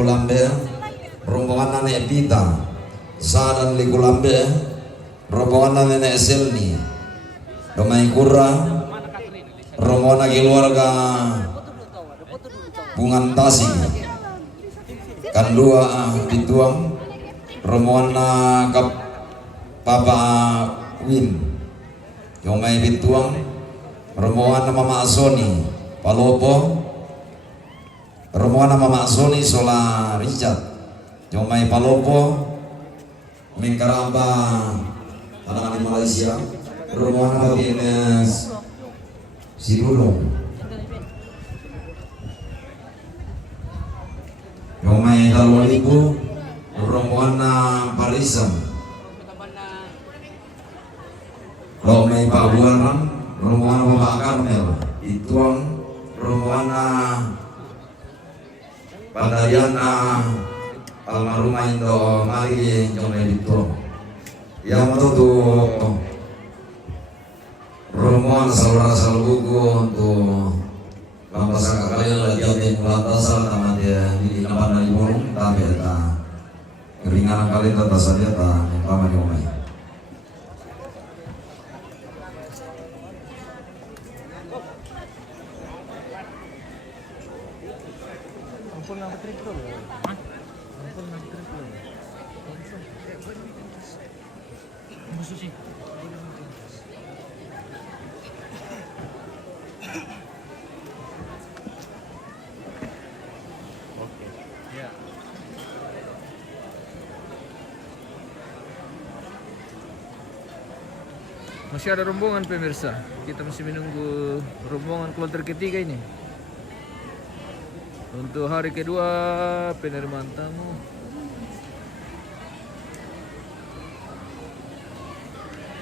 Likulambe, rombongan Nenek Pita, Sadan Likulambe, rombongan Nenek Selni, Domai Kura, rombongan keluarga Bungan Tasik, Kandua Pituang, rombongan Kap Papa Win, Domai Pituang, rombongan Mama Soni, Palopo, rombongan Mama Soni Sola Richard, Jomai Palopo, Mengkaramba, tanah di Malaysia, rombongan Ines Sibulung, Jomai Dalwalibu, rombongan Parisan, Jomai Pak Buaran, rombongan Bapak Karmel, Ituang, rombongan Padayana almarhumah Indo Mari Jomai Dito yang untuk rombongan saudara salbuku untuk bangsa kalian lagi yang melantasal nama dia di nama dari burung tapi ada keringanan kalian tata saja tak nama Jomai. Masih ada rombongan pemirsa. Kita masih menunggu rombongan kloter ketiga ini. Untuk hari kedua penerimaan tamu.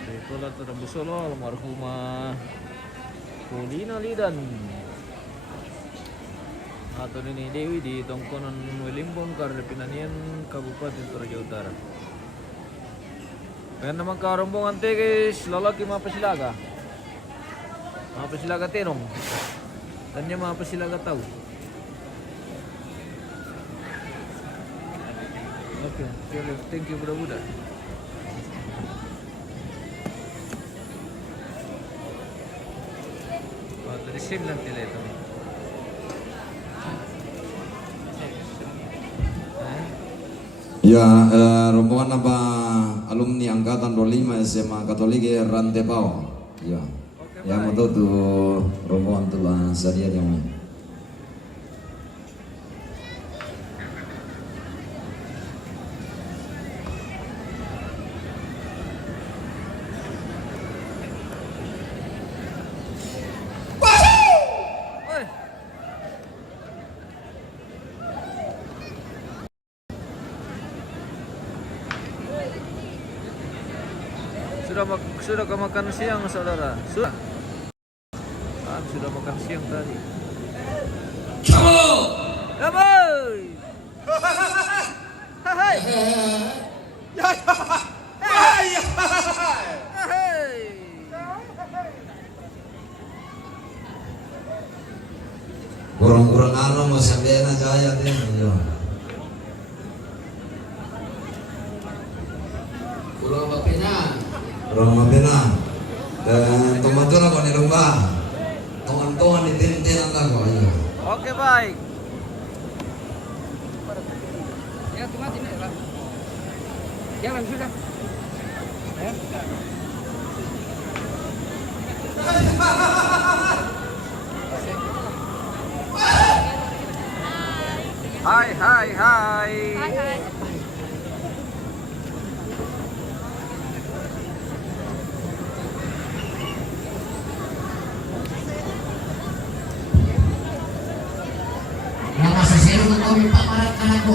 Itulah Rambu Solo almarhumah Polina Lidan atau Nini Dewi di Tongkonan Welimbon Karepinanian Kabupaten Toraja Utara. Kaya naman ka rombongan te guys, lalaki mapasilaga. Mapasilaga tenong. Tanya mapasilaga tau. Oke, thank you budak-budak. Dari SIM nanti lah itu. Ya, rombongan apa alumni angkatan 25 SMA Katolik Rantepao. Ya, yang mau tuh rombongan tuh lah sadia yang Sudah makan siang saudara? Sudah? Sudah makan siang tadi. Kamu! Kamu! Hai! Kurang-kurang anu mau sampai jaya deh. Pulau Bapena. Roma Bena dan teman-teman kau di rumah teman-teman di tintinan lah kau ayo. Oke baik. Ya cuma ini lah. Jalan sudah. Hai hai hai. Hai hai. Pak Marat anak ko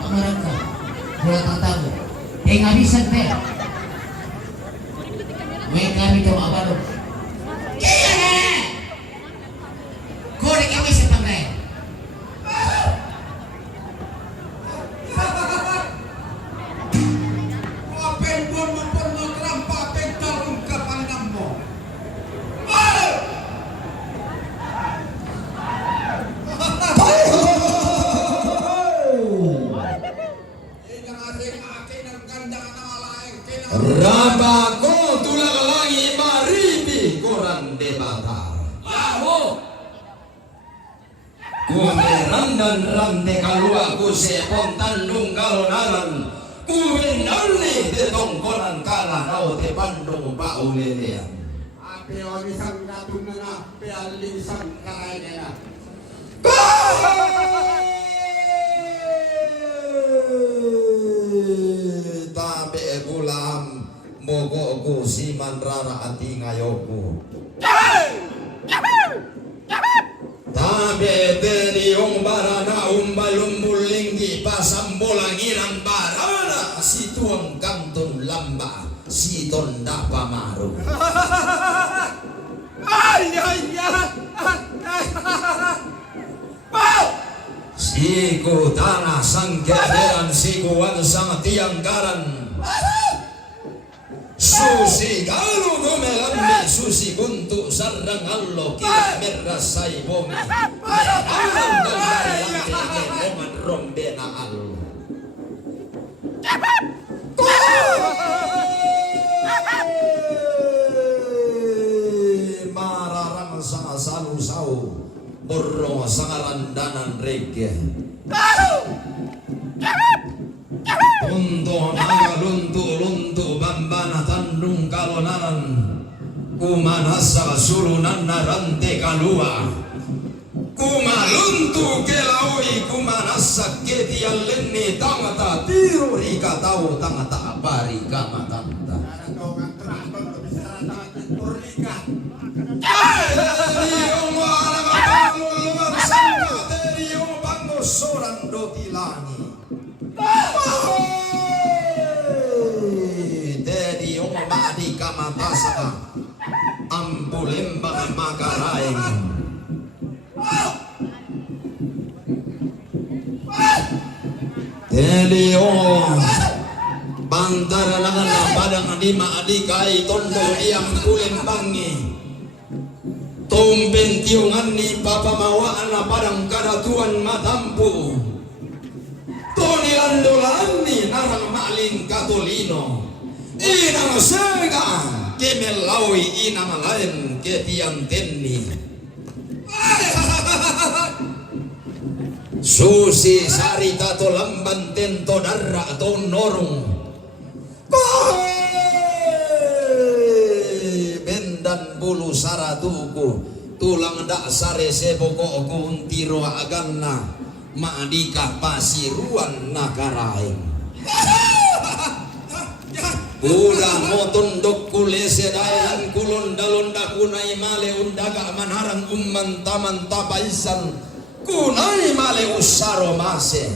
Pak Marat ko wala tatago nggak bisa teh may kami daw abalo kaya kore kami sa pagray bako tulang langi maribi koran debatar. Kumeran dan rante kalua ku sepon tandung kalonaran. Kumenarni de tongkonan kala nau te bandung bau lelean. Ape orisan katunana pe alisan karaina. Tabe gulam mogoku siman rara ati ngayoku. Tabe teri barana umbalum mulinggi pasam bolangiran barana si tuang kantun lamba si tonda pamaru. Siku tanah sangkean sikuan sang tiang garan. Susi galu gomelambi susi buntu sarang allo kira merasai bomi. Alam dan dari roman rombena allo. Mararang sang salu sau borong sangarandanan rege. Untuk naga luntu bambana tandung kalonaran kumanasa sulunan narante kalua kumaluntu kelaui kumanasa ketian lenni tamata tiru rika tau tamata bari kamatanta. Soran doti langi. Dedi oma di kamatasa ambulembang makaraeng. Dedi bantara langan padang adima adikai tondo diam kulembangi. Tumpen tiungan ni papa mawaan na padang karatuan matampu. Toni landolan ni narang maling katolino. Inang sega kemelawi inang lain ketiang tenni. Susi sari tato lamban tento darra to norong. Bendan bulu saratuku tulang dak sare seboko kuntiro aganna maadika pasiruan nakaraeng. Udah motondok kulese dayan kulon dalonda kunai male undaga manharang umman taman tapaisan kunai male usaro mase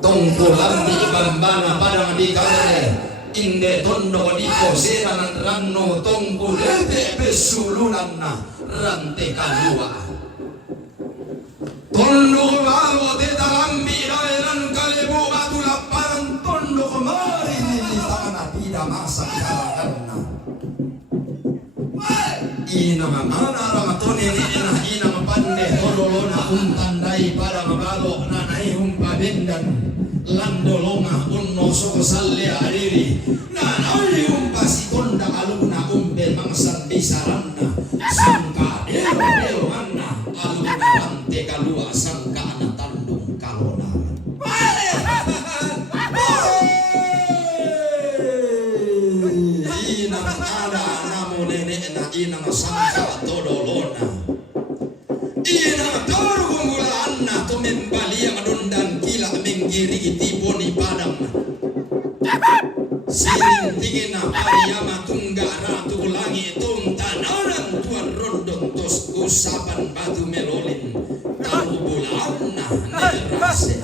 tongkulan di bambana padang di kare inde tondo di koseran ranno tongkulete besulunan na rante kalua tondo malo de dalambi daeran kalebu batu laparan tondo kemari di tanah tidak masak karakarna ina mana ramatone ina pande tololona untandai pada mabalo nanai bendan landolonga unno soko salle ariri nanai umpasi konda aluna umbe mangsan bisaranna sangka delo manna aluna rante kalua sangka ana tandung kalona inang ada namu nenek na inang sangka todolona inang toru gunggulanna to membalia madundan kila menggiri itiponi padang siring tingina pariyama tungga ratu langi tuntanaran tuan rondon tos kusapan batu melolin tahu bulanna nerase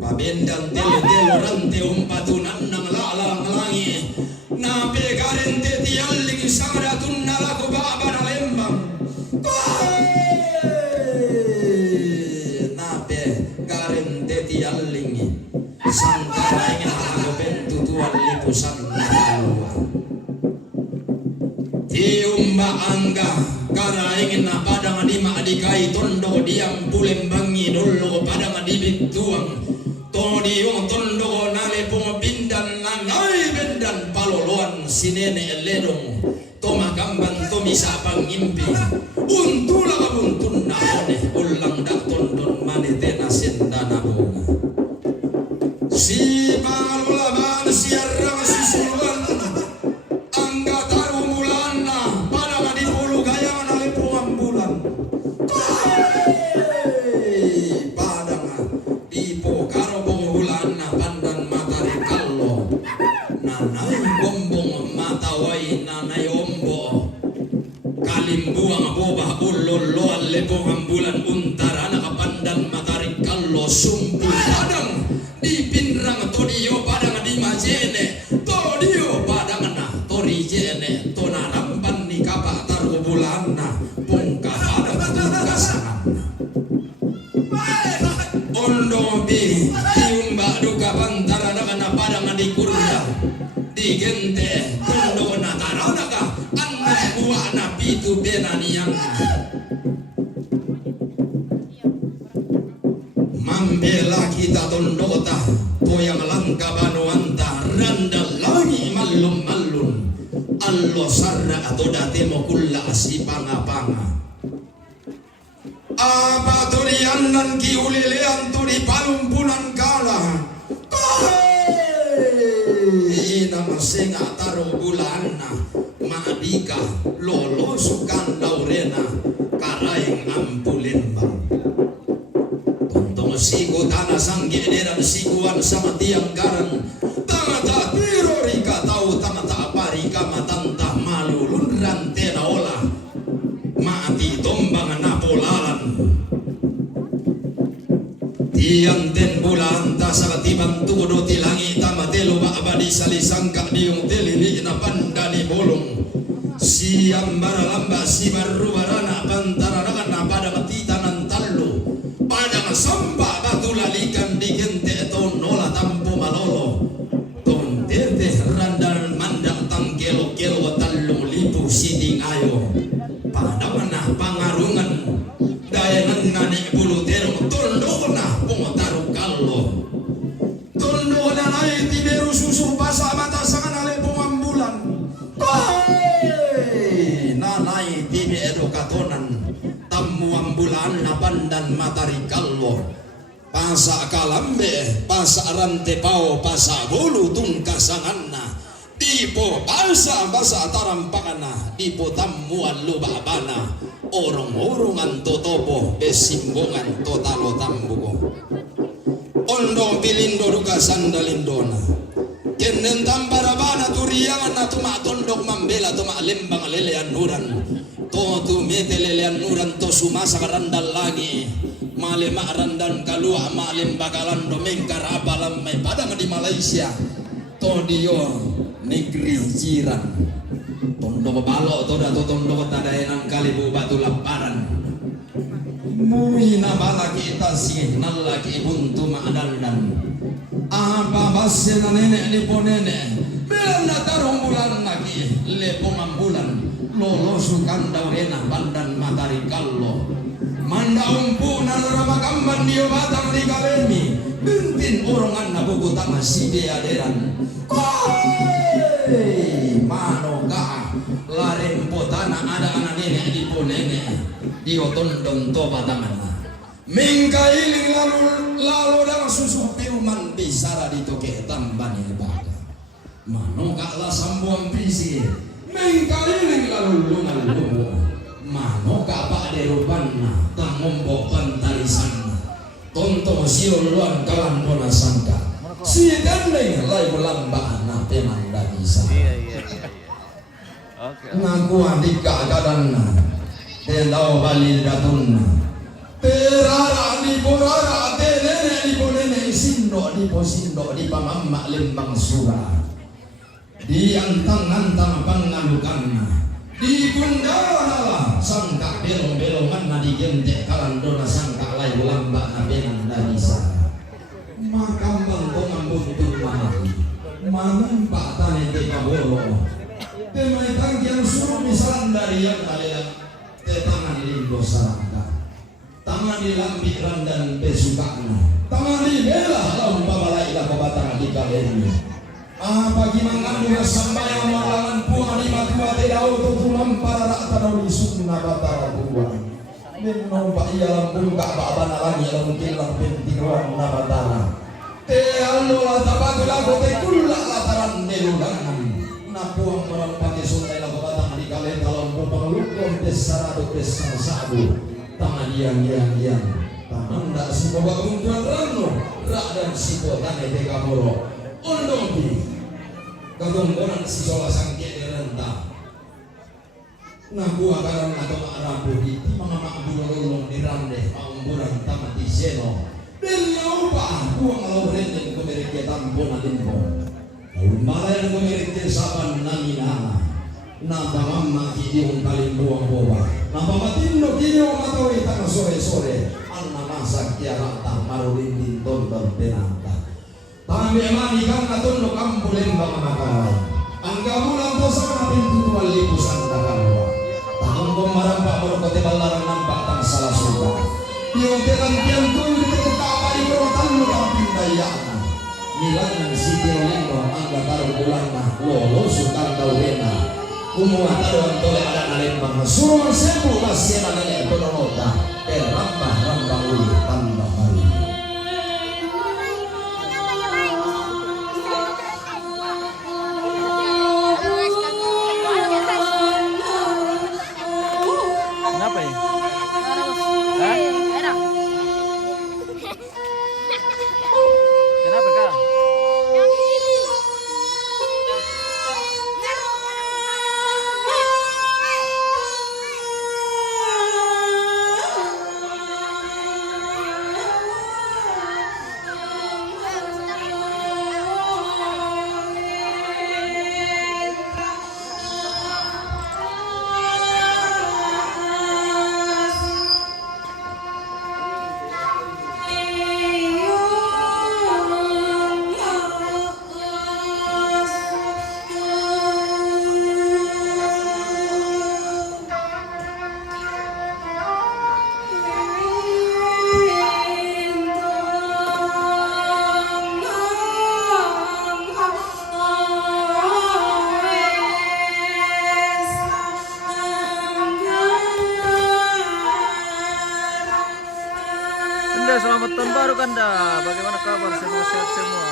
pabendang telo rante umpatunan nang lalang langi na pegarente tialling sangratun nalaku baba na lembang nape garente tialling sangkaraing ako bentu tuan lipusan kalua tiumba angga karaing na padang adima adikai tondo diam pulembangi dulu padang adibit tuang Todi yung tondo nale pong bindan nanay bendan paloluan sinene ledong tomagamban tomisapang impi untula kabuntun na one ulang dak tondon manitena sendana bunga si palulaban siarang susulan angga taru bulan na pada di pulu gaya nale pong bulan Kalimbuang bobah ulolo lepong ambulan untara nakapandan matarik kallo sumpu padang di pinrang todio padang di majene todio padang na tori jene tona rampan di kapak taruh bulan na pungka padang tungkasangan ondo bi tiumba duka pantara na padang di kurya di gente tondo na tarana ka anak itu benaniang mambela kita tondota toyang langka banuanta randa langi malum malun allo sarra atau datemo kulla asipanga-panga apa torianan ki ulilean tori palumpunan kala ina masenga taro bulana Madika lolo sukan laurena karaing ampulin bang tontong siku tanah sanggederan sikuan sama tiang garang tamata tiro rika tau tamata aparika matanta malulun rantena olah mati tombang napolalan tiang ten bulan tasal tiban tudo tilangi tamatelo abadi salisangka diung telili na pandani bolong siam baralamba si baru barana pantaranakan pada matitanan tallo pada sampah batu lalikan di gente ton nola tampo malolo ton tete randal mandang tangkelo kelo tallo lipu siding ayo pada mana pangarungan dayangan nane bulu terong tondo na pongotaru kallo tondo na nai tiberu susu basa mata sangan ale pemambulan nanai tibe edo katonan tamu ambulan na pandan matari kallo pasa kalambe pasa rante pao pasa bulu tungkasanganna dipo basa basa tarampakana dipo tamuan lubabana orong-orongan totopo besimbongan totalo tambuko ondo bilindo duka sandalindona kenen tambarabana turiangan na tumatondok mambela tuma lembang lelean nuran to tu mete lelean nuran to sumasa karandal lagi malema randan kalua malem bakalan domengkar abalam may padang di Malaysia to dio negeri jiran tondo balo to da to tondo tadayan kalibu batu lamparan muina balaki tasih nalaki buntu ma'adaldan apa basya na nenek lipo nenek bilang na tarong bulan lagi lepong ambulan lolo sukan daw enak bandan matari kallo manda umpu na ramakamban diyo batang di kalemi bintin orongan na bugutang side aderan mano ka larempo tanah ada anak nenek lipo nenek diyo tondong to batangan mingkailing lalu dalam susu piuman bisara ditoke tambani baga mano kaklah sambuang pisi mingkailing lalu lungan lumo mano kapak derupanna tangombo pantarisan tonto siuluan kalan pona sangka si gandeng lai melambah na pemanda bisa ngaku andika kadanna tendau bali datunna terara di borara tenene di bonene sindo di posindo di pamamma lembang sura di antang-antang pangalukanna di gundala sangka belong-belongan na di gente kalandona sangka lai lamba na benan dari sana makambang pengambutun mahali manampak tane te kabolo temai tangkian suruh misalan dari yang kalian te tangan lindo sarangka Tangani lampiran dan besukana. Tangani belah laun babalai lah kebatang di kalennya. Bagi mangandung sampai malangan puan di matua tidak tutulan para rata daun sunna batara buah. Menompak ia lampun kak babana lagi mungkin lampin tiruan nabatara. Alola tabatu lagu tekula lataran delulangan. Napuang orang pakai suntai lagu batang di kalen dalam pengelukon desa atau desa sabu. Tangan yang tangan tak si bawa kemudian rano rak dan si potane teka moro ondong di kagombonan si sola sangke rentah naku akaran atau arabu di timang mak bulolong di rande maumburan tamat di seno beliau pak buang lalu renten kemeriknya tampon alimbo malah yang kemeriknya saban namina napa mamma kidiung kalim buang boba napa matindo kidiung matawi tanga sore-sore anna masak tiara tak marulin dinton berpenata tambi emani kang natundo kampulen bang makalai angga bulan tosana pintu tuan lipusan takalwa tahun pemarang pak merokote balarang nampak tang salah suka diotelan tiang tuh di teketapa di berotan luka pindayana milangan si tirolendo angga taruh bulana lolo sukan kawena Kumua taruhan tole ada nalembang suruh sebu masih nanya penolota rambah uli tambah hari Kenapa ya? Kenapa kak? Selamat tahun baru Kanda. Bagaimana kabar? Semua sehat semua.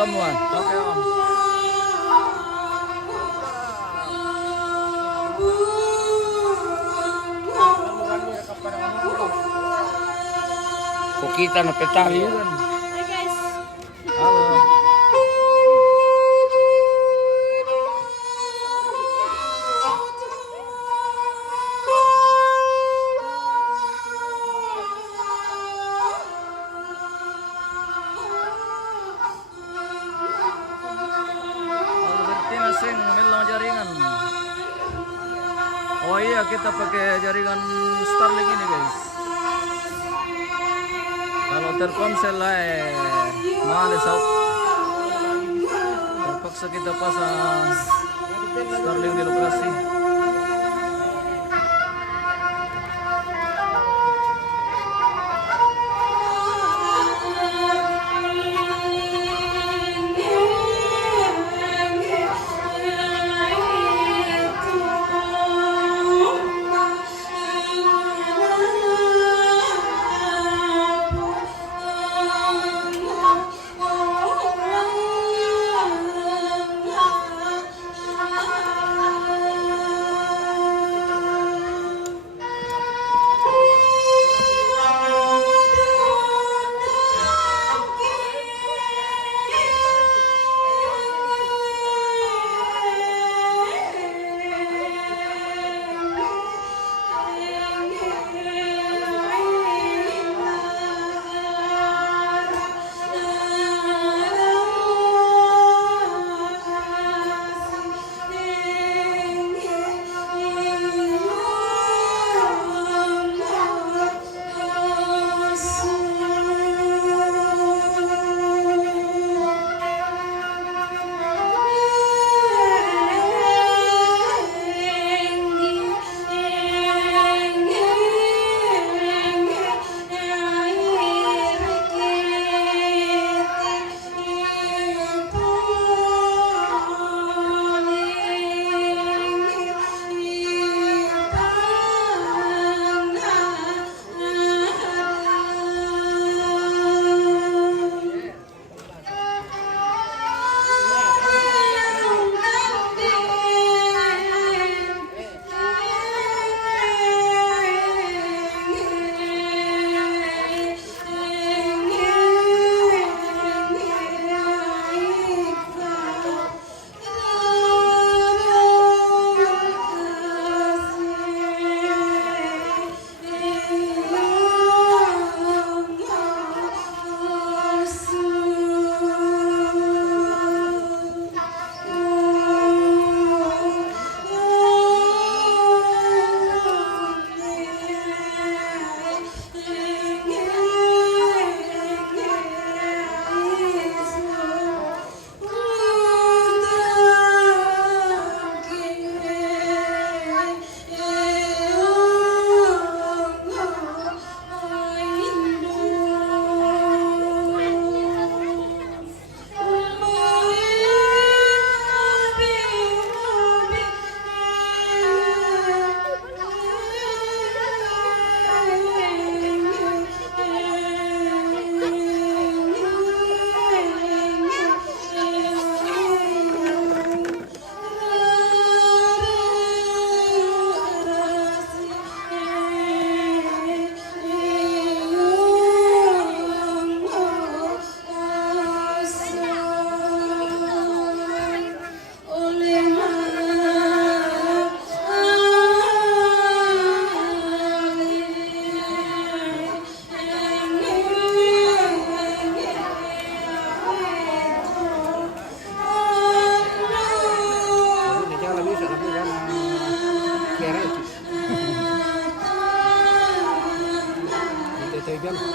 Ramuan. Oke, Om. Kok kita na petari kan? Hai guys. Halo. Jaringan. Oh iya, kita pakai jaringan Starlink ini guys. Kalau Telkomsel mana sok terpaksa kita pasang Starlink di lokasi.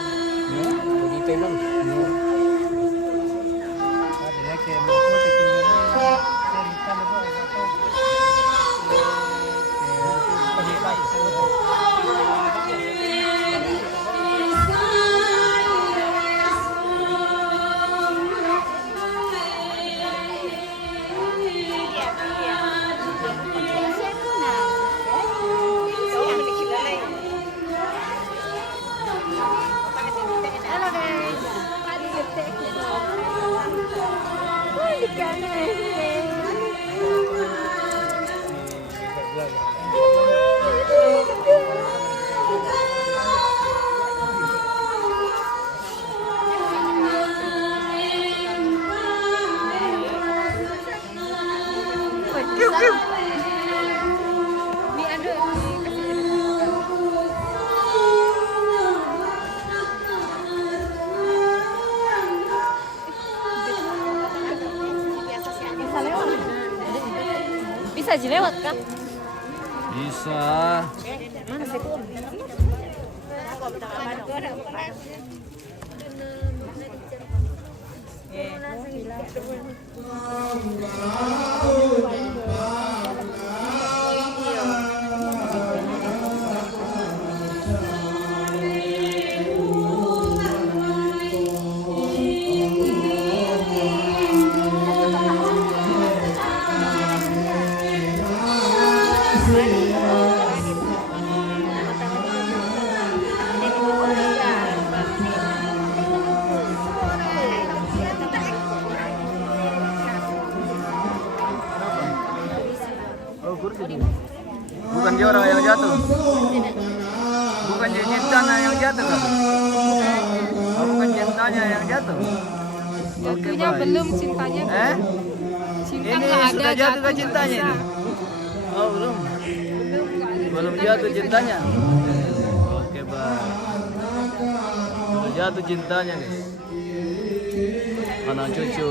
Begitu bang. Halo guys. Bisa dilewat kah? Bisa. Mana sih? Bukan dia orang yang jatuh. Bukan cintanya yang jatuh kan? Oh, bukan cintanya yang jatuh. Oke, Punya baik. belum cintanya. Cinta Ini nggak ada. sudah jatuh ke cintanya ini? Oh, belum. Belum jatuh cintanya. Oke, baik. Sudah jatuh cintanya, guys. Anak cucu.